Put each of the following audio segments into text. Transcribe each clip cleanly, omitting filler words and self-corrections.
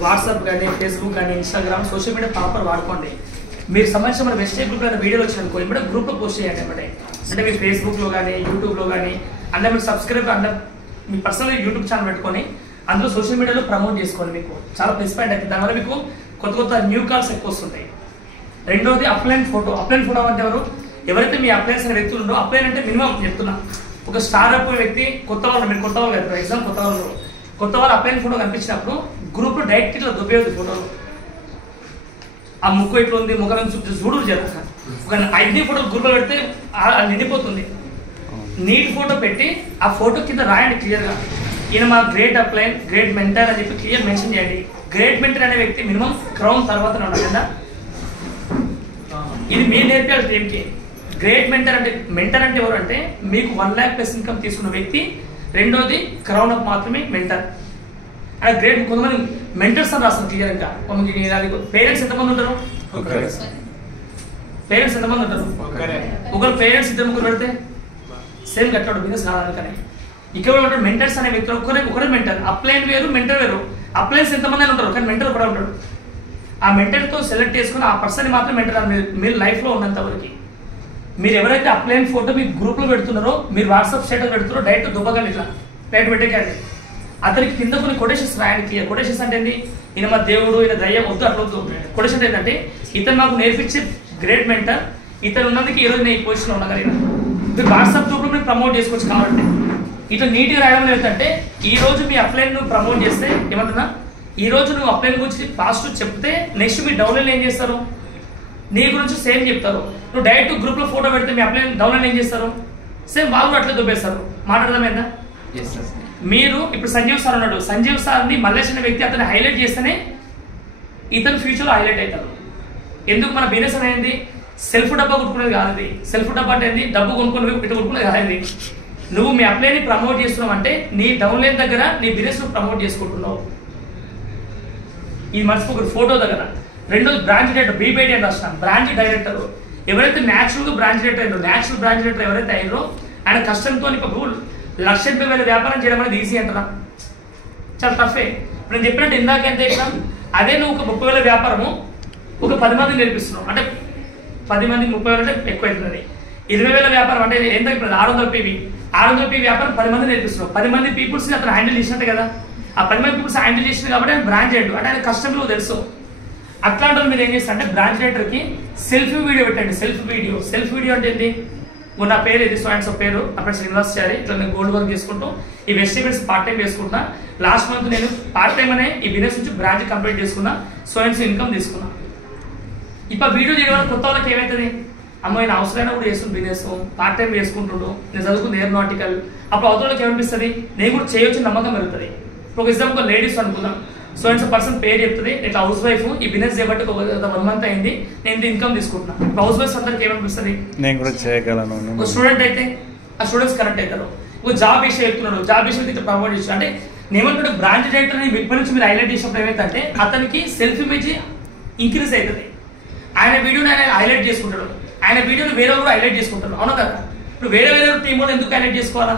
WhatsApp కానీ Facebook కానీ Instagram social media proper వాడుకోండి. మీరు సంబంధించిన మన వెస్టేజ్ గ్రూప్ లో వీడియోలు వచ్చినానుకో ఇప్పుడు గ్రూప్లో పోస్ట్ చేయండి అనమాట. అంటే మీ ఫేస్బుక్లో కానీ యూట్యూబ్లో కానీ అందులో మీరు సబ్స్క్రైబ్ అందులో మీ పర్సనల్ యూట్యూబ్ ఛానల్ పెట్టుకొని అందులో సోషల్ మీడియాలో ప్రమోట్ చేసుకోండి. మీకు చాలా ప్లస్ పాయింట్ అవుతుంది. దానివల్ల మీకు కొత్త కొత్త న్యూ కాల్స్ ఎక్కువ వస్తుంటాయి. రెండోది అప్లైన్ ఫోటో. అప్లైన్ ఫోటో అంటే ఎవరైతే మీ అప్లైన్స్ అనే వ్యక్తులు ఉండో, అప్లైన్ అంటే మినిమం చెప్తున్నా ఒక స్టార్అప్ వ్యక్తి కొత్త వాళ్ళు, మీరు కొత్త వాళ్ళు కదా ఎగ్జామ్ కొత్త వాళ్ళు అప్లైన్ ఫోటో కనిపించినప్పుడు గ్రూప్లో డైరెక్ట్ ఇట్లా దుబ్బేయద్దు ఫోటోలు. ఆ ముక్కు ఇట్లా ఉంది ముఖం చూడు జరుగుతుంది. ఒక 5 ఫోటోలు గ్రూప్లో పెడితే నిండిపోతుంది. నీట్ ఫోటో పెట్టి ఆ ఫోటో కింద రాయండి క్లియర్గా, ఈయన మా గ్రేట్ అప్లైన్ గ్రేట్ మెంటర్ అని చెప్పి క్లియర్ మెన్షన్ చేయండి. గ్రేట్ మెంటర్ అనే వ్యక్తి మినిమం క్రౌన్ తర్వాత ఉండాలి కదా. ఇది మీరు నేర్పాలి టీంకి. గ్రేట్ మెంటర్ అంటే ఎవరు అంటే మీకు 1 lakh ప్లస్ ఇన్కమ్ తీసుకున్న వ్యక్తి. రెండోది క్రౌన్ అప్ మాత్రమే మెంటర్. అది గ్రేట్. కొంతమంది మెంటర్స్ అని రాస్తారు క్లియర్. ఇంకా పేరెంట్స్ ఎంతమంది ఉంటారు? పేరెంట్స్ ఎంతమంది ఉంటారు? ఒకరు పేరెంట్స్ 2-3 పెడితే సేమ్ కట్టాడు బిజినెస్ కాదని. ఇక్కడ ఉంటాడు మెంటర్స్ అనే వ్యక్తులు ఒకరే మెంటర్. అప్లైన్ వేరు మెంటర్ వేరు. అప్లైన్స్ ఎంతమంది అని ఉంటారు కానీ మెంటర్ కూడా ఉంటాడు. ఆ మెంటర్తో సెలెక్ట్ చేసుకుని ఆ పర్సన్ మాత్రం మెంటర్ అని మీరు లైఫ్లో ఉన్నంత వరకు. మీరు ఎవరైతే అప్లైన్ ఫోటో మీ గ్రూప్లో పెడుతున్నారో, మీరు వాట్సాప్ స్టేటస్ పెడుతున్నారో డైరెక్ట్ దుబ్బకండి, ఇట్లా డైరెక్ట్ పెట్టేకండి. అతనికి కింద కొన్ని కొటేషన్స్ రాయండి. కొటేషన్స్ అంటే ఏంటి? ఈయన మా దేవుడు, ఈయన దయ్యం వద్దు, అట్లా వద్దు. కొటేషన్ ఏంటంటే ఇతను నాకు నేర్పించే గ్రేట్ మెంటర్, ఇతను ఉన్నందుకు ఈ రోజు నేను ఈ పొజిషన్లో ఉన్నా కానీ మీరు వాట్సాప్ గ్రూప్లో మీరు ప్రమోట్ చేసుకోవచ్చు. కాబట్టి ఇట్లా నీట్గా రాయడం ఏంటంటే ఈ రోజు మీ అప్లైన్ నువ్వు ప్రమోట్ చేస్తే ఏమంటున్నా, ఈ రోజు నువ్వు అప్లైన్ గురించి పాజిటివ్ చెప్తే నెక్స్ట్ మీ డౌన్లైన్ ఏం చేస్తారు? నీ గురించి సేమ్ చెప్తారు. నువ్వు డైరెక్ట్ గ్రూప్లో ఫోటో పెడితే మీ అప్లైన్ డౌన్లైన్ ఏం చేస్తారు? సేమ్ వాళ్ళు అట్లా దుబ్బేస్తారు. మాట్లాడదామైందా? మీరు ఇప్పుడు సంజీవ్ సార్ ఉన్నాడు. సంజీవ్ సార్ని మల్లేష్ అనే వ్యక్తి అతను హైలైట్ చేస్తేనే ఇతను ఫ్యూచర్లో హైలైట్ అవుతారు. ఎందుకు? మన బిజినెస్ అనేది సెల్ఫ్ డబ్బా కొట్టుకునేది కాదు. సెల్ఫ్ డబ్బా అంటే ఏంది? డబ్బు కొనుక్కొని ఇటు కొనుక్కునేది కాదు. నువ్వు మీ అప్లైని ప్రమోట్ చేస్తున్నావు అంటే నీ డౌన్లైన్ దగ్గర నీ బిజినెస్ ప్రమోట్ చేసుకుంటున్నావు. ఇది మర్చిపోకూడదు. ఫోటో దగ్గర. రెండోది బ్రాంచ్ డైరెక్టర్. బీబైడి అని రాసిన బ్రాంచ్ డైరెక్టర్ ఎవరైతే న్యాచురల్గా బ్రాంచ్ డైరెక్టర్ అయ్యారో, న్యాచురల్ బ్రాంచ్ డైరెక్టర్ ఎవరైతే అయ్యారో ఆయన కష్టంతో ఇప్పుడు 1,80,000 వ్యాపారం చేయడం అనేది ఈజీ అంటారా? చాలా టఫే. ఇప్పుడు నేను చెప్పినట్టు ఇందాక ఎంత చేసినాం, అదే నువ్వు ఒక 30,000 వ్యాపారము ఒక 10 మందిని నేర్పిస్తున్నావు అంటే 10 మంది 30,000 అంటే ఎక్కువ అవుతుంది. 20,000 వ్యాపారం అంటే ఎంత అయిపోతుంది? 600 PV. 600 PV వ్యాపారం 10 మంది నేర్పిస్తున్నావు. 10 మంది పీపుల్స్ని అతను హ్యాండిల్ చేసినట్టే కదా. ఆ 10 మంది పీపుల్స్ హ్యాండిల్ చేసింది కాబట్టి ఆయన బ్రాంచ్ డైరెక్టర్ అంటే ఆయన కష్టంలో తెలుసు. అట్లాంటి వాళ్ళు మీరు ఏం చేస్తారంటే బ్రాంచ్ డైరెక్టర్కి సెల్ఫీ వీడియో పెట్టండి. సెల్ఫ్ వీడియో అంటే ఏంటి? నా పేరు ఇది, సో అండ్ సో పేరు, అప్పుడు శ్రీనివాస్ చారి, ఇట్లా నేను గోల్డ్ వర్క్ చేసుకుంటూ ఈ వెజిటేబుల్స్ పార్ట్ టైం చేసుకుంటున్నా. లాస్ట్ మంత్ నేను పార్ట్ టైం అనే ఈ బిజినెస్ నుంచి బ్రాంచ్ కంప్లీట్ చేసుకున్నా, సో అండ్ సో ఇన్కమ్ తీసుకున్నా. ఇప్పుడు వీడియో చేయడం వల్ల కొత్త వాళ్ళకి ఏమవుతుంది? అమ్మాయి నా అవసరమైన కూడా చేస్తుంది బిజినెస్, పార్ట్ టైం చేసుకుంటుండు, నేను చదువుకుంది ఏరోనాటికల్. అప్పుడు అవతలకి ఏమనిపిస్తుంది? నేను కూడా చేయొచ్చు నమ్మకం పెరుగుతుంది. ఇప్పుడు ఒక ఎగ్జాంపుల్ లేడీస్ అనుకుందాం, సో అండ్ సో పర్సన్ పేరు చెప్తుంది, ఇట్లా హౌస్ వైఫ్ ఈ బిజినెస్ చేయబట్టి ఒక 1 month అయింది, నేను ఇన్కమ్ తీసుకుంటున్నా. ఇప్పుడు హౌస్ వైఫ్ అందరికి ఏమనిపిస్తుంది? నేను కూడా చేయగలను. ఒక స్టూడెంట్ అయితే ఆ స్టూడెంట్స్ కనెక్ట్ అవుతారు. ఒక జాబ్ ఇష్యూ చెప్తున్నాడు, జాబ్ ఇష్యూ ఇట్లా ప్రమోట్ చేసి అంటే నేమంటాడు బ్రాంచ్ డైరెక్టర్ ఇప్పటి నుంచి మీరు హైలైట్ చేసినప్పుడు ఏమైతే అతనికి సెల్ఫ్ ఇమేజ్ ఇంక్రీజ్ అవుతుంది. ఆయన వీడియోని ఆయన హైలైట్ చేసుకుంటాడు, ఆయన వీడియోని వేరే కూడా హైలైట్ చేసుకుంటారు. అవును కదా? ఇప్పుడు వేరే టీం వాళ్ళు ఎందుకు హైలైట్ చేసుకోవాలా?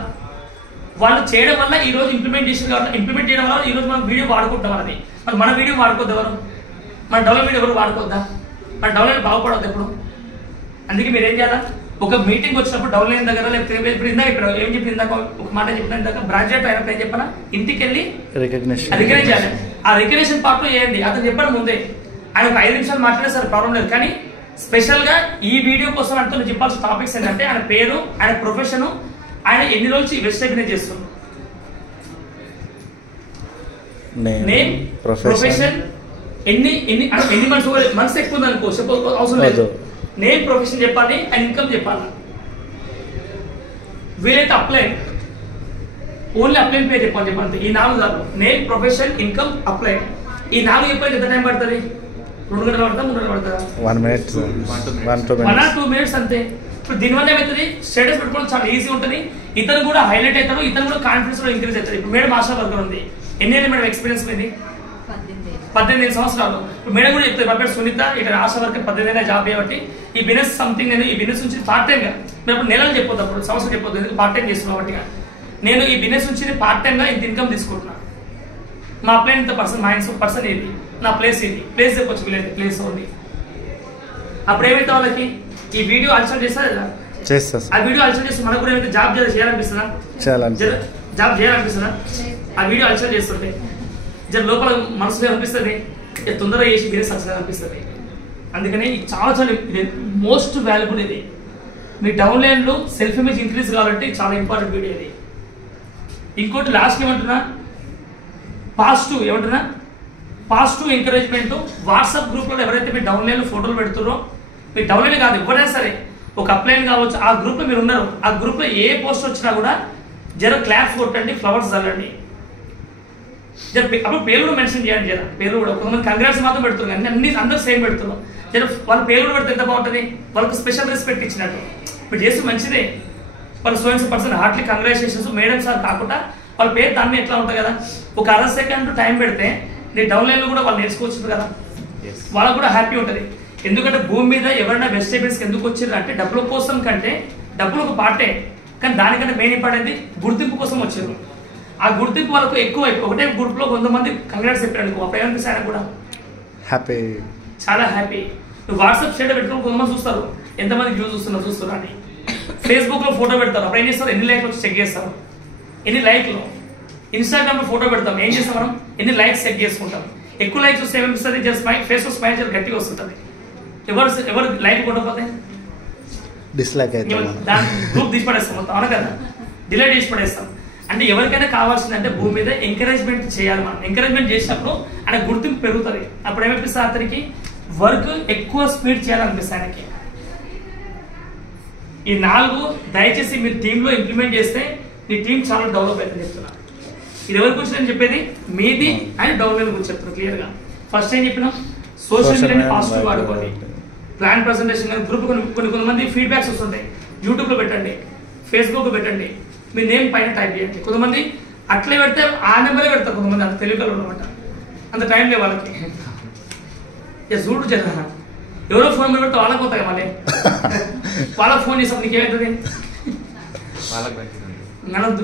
వాళ్ళు చేయడం వల్ల ఈ రోజు ఇంప్లిమెంట్ చేయడం వల్ల ఈ రోజు మనం వీడియో వాడుకుంటాం. అది మరి మన వీడియో వాడుకోద్దు ఎవరు? మన డెవలప్మెంట్ ఎవరు వాడుకోద్దా? మన డెవలప్మెంట్ బాగుపడద్దు ఎప్పుడు. అందుకే మీరు ఏం చేయాలా? ఒక మీటింగ్ వచ్చినప్పుడు డౌన్లైన్ దగ్గర లేకపోతే ఇప్పుడు ఏం చెప్పి ఇందాక ఒక మాట చెప్పిన ఇందాక బ్రాంచ్ డైరెక్టర్ అయినప్పుడు ఏం చెప్పాలా? ఇంటికి వెళ్ళి రికగ్నైజ్ చేయాలి. ఆ రికగ్నేషన్ పార్ట్ లో చేయండి. అతను చెప్పడం ముందే ఆయన ఒక 5 నిమిషాలు మాట్లాడే సరే ప్రాబ్లం లేదు. కానీ స్పెషల్ గా ఈ వీడియో కోసం అంటే నేను చెప్పాల్సిన టాపిక్స్ ఏంటంటే ఆయన పేరు, ఆయన ప్రొఫెషన్, ఆయన ఎన్ని రోజులు వెస్టేజ్ బిజినెస్ చేస్తున్నారు, నేమ్, ప్రొఫెషన్, ఎన్ని మంత్స్ ఎక్కువ ఉంది అనుకో అవసరం లేదు. నేమ్, ప్రొఫెషన్ చెప్పాలి, అండ్ ఇన్కమ్ చెప్పాలి. వీలైతే అప్లైన్ ఓన్లీ అప్లైన్ పేరు చెప్పాలి. ఈ 4 సార్లు నేమ్, ప్రొఫెషన్, ఇన్కమ్, అప్లైన్. ఈ 4 చెప్పడానికి ఎంత టైం పడుతుంది? 2 గంటలు పడుతుందా? 3 గంటలు పడుతుందా? 1 minute 1 or 2 minutes అంతే. ఇప్పుడు దీనివల్ల ఏమవుతుంది? స్టేటస్ పెట్టుకోవడం చాలా ఈజీ ఉంటుంది. ఇతను కూడా హైలైట్ అవుతాడు, ఇతను కూడా కాన్ఫిడెన్స్ కూడా ఇంక్రీజ్ అవుతుంది. ఇప్పుడు మేడం ఆశా వర్కర్ ఉంది. ఎన్ని ఏళ్ళు మేడం ఎక్స్పీరియన్స్ మీది? 18 సంవత్సరాలు. ఇప్పుడు మేడం కూడా చెప్తారు, మా పేరు సునీత, ఇక్కడ ఆశా వర్కర్ 18 జాబ్ చేయబట్టి ఈ బిజినెస్ సంథింగ్ నేను ఈ బిజినెస్ నుంచి పార్ట్ టైంగా మేము అప్పుడు నెలలు చెప్పొద్దు, అప్పుడు సంవత్సరం చెప్పొద్దు, ఎందుకు పార్ట్ టైం చేస్తున్నాం కాబట్టి నేను ఈ బిజినెస్ నుంచి పార్ట్ టైంగా ఇంత ఇన్కమ్ తీసుకుంటున్నాను. మా అప్లైన్ ఇంత పర్సన్, మా ఇంత పర్సన్ ఇది, నా ప్లేస్ ఇది, ప్లేస్ చెప్పొచ్చు, వీళ్ళైతే ప్లేస్ ఉంది. అప్పుడు ఏమైతే వాళ్ళకి ఈ వీడియో అల్సర్ చేస్తారు కదా, ఆ వీడియో అల్సర్ చేస్తే మనకు కూడా ఏమైతే జాబ్ చేయాలనిపిస్తుందా, జాబ్ చేయాలనిపిస్తుందా? ఆ వీడియో అల్సర్ చేస్తుంటే లోపల మనసులో అనిపిస్తుంది, తొందరగా చేసి మీరే సక్సెస్ అనిపిస్తుంది. అందుకని చాలా చాలా మోస్ట్ వాల్యుబుల్ ఇది. మీ డౌన్లైన్లో సెల్ఫ్ ఇమేజ్ ఇంక్రీజ్ కావాలంటే చాలా ఇంపార్టెంట్ వీడియో ఇది. ఇంకోటి లాస్ట్ ఏమంటున్నా, పాజిటివ్ ఎంకరేజ్మెంట్. వాట్సాప్ గ్రూప్లో ఎవరైతే మీ డౌన్లైన్లో ఫోటోలు పెడుతున్నారో, మీ డౌన్లైన్ కాదు ఎవరైనా సరే, ఒక అప్లైన్ కావచ్చు, ఆ గ్రూప్లో మీరు ఉన్నారు, ఆ గ్రూప్లో ఏ పోస్ట్ వచ్చినా కూడా జర క్లాప్స్ కొట్టండి, ఫ్లవర్స్ చల్లండి, అప్పుడు పేరు కూడా మెన్షన్ చేయండి. జర పేరు కూడా కొంతమంది కంగ్రాట్స్ మాత్రం పెడుతున్నారు, అన్ని అందరూ సేమ్ పెడుతున్నాం. జర వాళ్ళ పేరు కూడా పెడితే ఎంత బాగుంటుంది, వాళ్ళకు స్పెషల్ రెస్పెక్ట్ ఇచ్చినట్టు. ఇప్పుడు చేస్తే మంచిదే, వాళ్ళు science person heartly congratulations madam sir కాకుండా వాళ్ళ పేరు దాన్ని ఎట్లా ఉంటుంది కదా. ఒక 1/2 సెకండ్ టైం పెడితే నీ డౌన్లైన్లో కూడా వాళ్ళు నేర్చుకోవచ్చు కదా, వాళ్ళకు కూడా హ్యాపీ ఉంటుంది. ఎందుకంటే భూమి మీద ఎవరైనా వెజిటేబుల్స్కి ఎందుకు వచ్చారు అంటే డబ్బుల కోసం కంటే, డబ్బులు ఒక పార్టే, కానీ దానికంటే మెయిన్ ఇంపార్టెంట్ గుర్తింపు కోసం వచ్చారు. ఆ గుర్తింపు వాళ్ళకు ఎక్కువ ఒకటే గ్రూప్ లో కొంతమంది కంగ్రాట్స్ చెప్పారు, అప్పుడు ఏమనిపిస్తాయి కూడా హ్యాపీ, చాలా హ్యాపీ. నువ్వు వాట్సాప్ స్టేటస్ పెట్టుకుని కొంతమంది చూస్తారు, ఎంతమంది వ్యూస్ చూస్తున్నారు అని. ఫేస్బుక్ లో ఫోటో పెడతారు, అప్పుడు ఏం చేస్తారు, ఎన్ని లైక్లు వచ్చి చెక్ చేస్తారు, ఎన్ని లైక్లు. ఇన్స్టాగ్రామ్ లో ఫోటో పెడతాం, ఏం చేస్తాం మనం, ఎన్ని లైక్స్ చెక్ చేసుకుంటాం. ఎక్కువ లైక్స్ వస్తే ఏమనిపిస్తుంది, జస్ట్ ఫేస్ స్మైల్ గట్టిగా వస్తుంటుంది. ఎవరు లైక్ కొట్టకపోతే డిస్లైక్ అయితే దాని గ్రూప్ తీసి పడేస్తాం మొత్తం, అవునా కదా, డిలీట్ చేసి పడేస్తాం. అంటే ఎవరికైనా కావాల్సిందంటే భూమి మీద ఎంకరేజ్మెంట్ చేయాలి. మనం ఎంకరేజ్మెంట్ చేసినప్పుడు ఆయన గుర్తింపు పెరుగుతుంది. అప్పుడు ఏమనిపిస్తుంది, అతనికి వర్క్ ఎక్కువ స్పీడ్ చేయాలనిపిస్తుంది ఆయనకి. ఈ 4 దయచేసి మీరు టీంలో ఇంప్లిమెంట్ చేస్తే నీ టీం చాలా డెవలప్ అవుతుంది చెప్తున్నా. ఇది ఎవరి గురించి నేను చెప్పేది, మీది అండ్ డెవలప్మెంట్ గురించి చెప్తున్నా క్లియర్గా. ఫస్ట్ ఏం చెప్పినా, సోషల్ మీడియాని పాజిటివ్ వాడుకోండి. ప్లాన్ ప్రజెంటేషన్ గ్రూప్ కొంతమంది ఫీడ్బ్యాక్స్ వస్తుంటాయి, యూట్యూబ్లో పెట్టండి, ఫేస్బుక్లో పెట్టండి, మీ నేమ్ పైన టైప్ చేయండి. కొంతమంది అట్లే పెడితే ఆ నెంబరే పెడతారు, కొంతమంది అంత తెలివికలు అనమాట, అంత టైం లేదు వాళ్ళకి. చూడు జర ఎవరో ఫోన్ పెడితే వాళ్ళకి పోతాయి, మళ్ళీ వాళ్ళకి ఫోన్ చేసినప్పుడు నీకేమవుతుంది,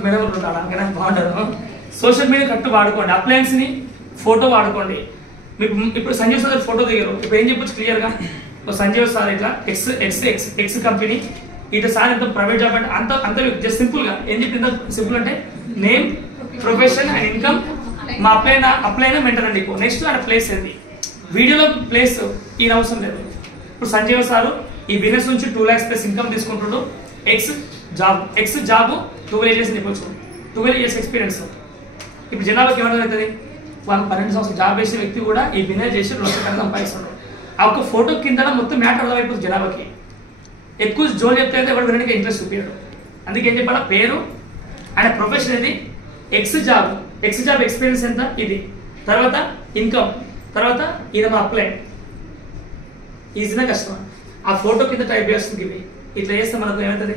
మేడం ఉంటాడా బాగుంటారు. సోషల్ మీడియా కరెక్ట్ వాడుకోండి. అప్లయన్స్ ని ఫోటో వాడుకోండి. మీకు ఇప్పుడు సంజీవ్ సార్ ఫోటో దిగారు, ఇప్పుడు ఏం చెప్పొచ్చు క్లియర్గా, సంజీవ్ సార్ ఇట్లా ఎక్స్ కంపెనీ, ఇట్లా సార్ ఎంత ప్రైవేట్ జాబ్ అంటే అంత జస్ట్ సింపుల్ గా ఏం చెప్పింది, సింపుల్ అంటే నేమ్, ప్రొఫెషన్ అండ్ ఇన్కమ్, మా అప్లైనా మెంటర్ అండి. నెక్స్ట్ ఆయన ప్లేస్ ఏంది, వీడియోలో ప్లేస్ ఈయన అవసరం లేదు. ఇప్పుడు సంజీవ్ సార్ ఈ బిజినెస్ నుంచి 2 lakhs ప్లస్ ఇన్కమ్ తీసుకుంటున్నాడు. ఎక్స్ జాబ్ 12 years చెప్పొచ్చు, 12 years ఎక్స్పీరియన్స్. ఇప్పుడు జనాభాకి ఏమన్నా అవుతుంది, 12 సంవత్సరాలు జాబ్ చేసే వ్యక్తి కూడా ఈ బిజినెస్ చేసి 2 లక్షల సంపాదిస్తున్నాడు. ఆ ఒక్క ఫోటో కింద మొత్తం మ్యాటర్ అర్థమైపోతుంది జనాభాకి. ఎక్కువ జోలు చెప్తే అయితే ఎవరు వినడానికి ఇంట్రెస్ట్ చూపించాడు. అందుకే ఏం చెప్పాలా, పేరు, ఆయన ప్రొఫెషన్ ఇది, ఎక్స్ జాబ్ ఎక్స్పీరియన్స్ ఎంత ఇది, తర్వాత ఇన్కమ్, తర్వాత ఈయన మా అప్లై. ఈజీనా కష్టం, ఆ ఫోటో కింద టైప్ చేస్తుంది. ఇవి ఇట్లా చేస్తే మనకు ఏమవుతుంది,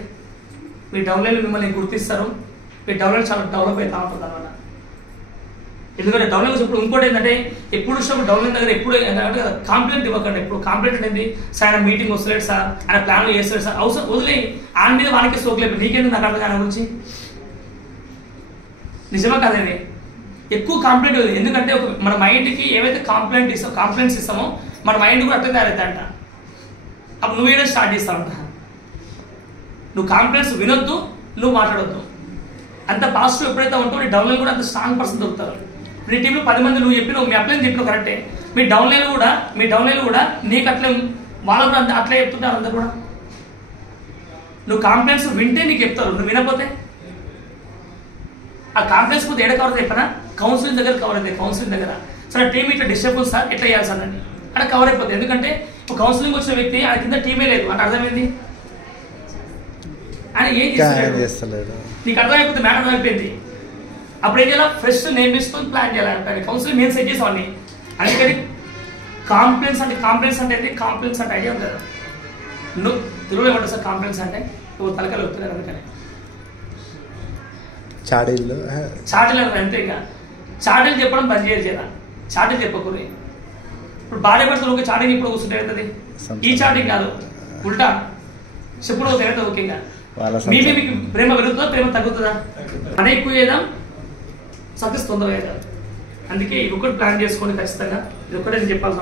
మీ డౌన్లైన్లో మిమ్మల్ని గుర్తిస్తారు, మీ డౌన్లైన్ చాలా డెవలప్ అవుతా ఉంటుంది అనమాట. ఎందుకంటే డౌన్లైన్ ఇప్పుడు ఇంకోటి ఏంటంటే, ఎప్పుడు వచ్చినప్పుడు డౌన్లైన్ దగ్గర ఎప్పుడు కాంప్లైంట్ ఇవ్వకండి. ఎప్పుడు కాంప్లైంట్ అనేది సార్ ఆయన మీటింగ్ వస్తలేడు సార్, ఆయన ప్లాన్లు చేస్తాడు సార్, అవసరం వదిలే, ఆయన మీద వాళ్ళకి సోకలేదు, నీకేందుకు నాకు అర్థం ఆయన గురించి. నిజమా కదండి, ఎక్కువ కాంప్లైంట్ ఇవ్వదు. ఎందుకంటే మన మైండ్కి ఏవైతే కాంప్లైంట్స్ ఇస్తామో మన మైండ్ కూడా అట్లా తయారైందంట. అప్పుడు నువ్వు వేయడం స్టార్ట్ చేస్తావంట. నువ్వు కాంప్లైంట్స్ వినొద్దు, నువ్వు మాట్లాడొద్దు. అంత పాజిటివ్ ఎప్పుడైతే ఉంటావు, నీ డౌన్లైన్ కూడా అంత స్ట్రాంగ్ పర్సన్ దొరుకుతారు. నీ టీంలో 10 మంది నువ్వు చెప్పినావు, మీ అప్లైన్ చెప్పినావు కరెక్టే, మీ డౌన్లైన్ కూడా నీకు అట్లే, వాళ్ళు కూడా అట్లే చెప్తుంటారు అందరు కూడా. నువ్వు కాంప్లైంట్స్ వింటే నీకు చెప్తారు, నువ్వు వినకపోతే ఆ కాంప్లైంట్స్ పోతే ఏడ కవర్ చెప్పనా, కౌన్సిలింగ్ దగ్గర కవర్ అవుతాయి. కౌన్సిలింగ్ దగ్గర సార్ టీం ఇట్లా డిస్టర్బ్ ఉంది సార్, ఎట్లా చేయాలి సార్ అని అక్కడ కవర్ అయిపోతుంది. ఎందుకంటే కౌన్సిలింగ్ వచ్చిన వ్యక్తి ఆయన కింద టీమే లేదు అంటే అర్థమైంది, ఆయన ఏం చేస్తలేడు, నీకు అర్థమైపోతుంది, మ్యాటర్ అర్థమైపోయింది. అప్పుడు ఏం చేయాలి, ఫ్రెష్ నేమ్ తీసుకొని ప్లాన్ చేయాలి. కౌన్సిలింగ్ నేను సెట్ చేసామండి. అందుకని కాంప్లైంట్స్ అంటే ఏంటి, కాంప్లైంట్స్ అంటే ఐడియా ఉంది కదా, నువ్వు తెలుగులో ఏమంటావు సార్ కాంప్లైంట్స్ అంటే, నువ్వు తలకాయలు వస్తున్నారు. అందుకని చాటీలు అంతే, ఇంకా చాటీలు చెప్పడం బంద్ చేయాలి చేయాలి, చాటీలు చెప్పకూడదు. ఇప్పుడు భార్య భర్తలు ఒక చాటింగ్ ఇప్పుడు కూర్చుంటే అవుతుంది, ఈ చాటింగ్ కాదు, ఉల్టా చెప్పుడు అవుతుంది ఓకేగా. మీది మీకు ప్రేమ పెరుగుతుందా, ప్రేమ తగ్గుతుందా? అదే ఎక్కువ చేద్దాం, సక్సెస్ తొందరగా చేద్దాం. అందుకే ఇది ఒకటి ప్లాన్ చేసుకోండి ఖచ్చితంగా. ఇది ఒకటే నేను చెప్పాల్సిన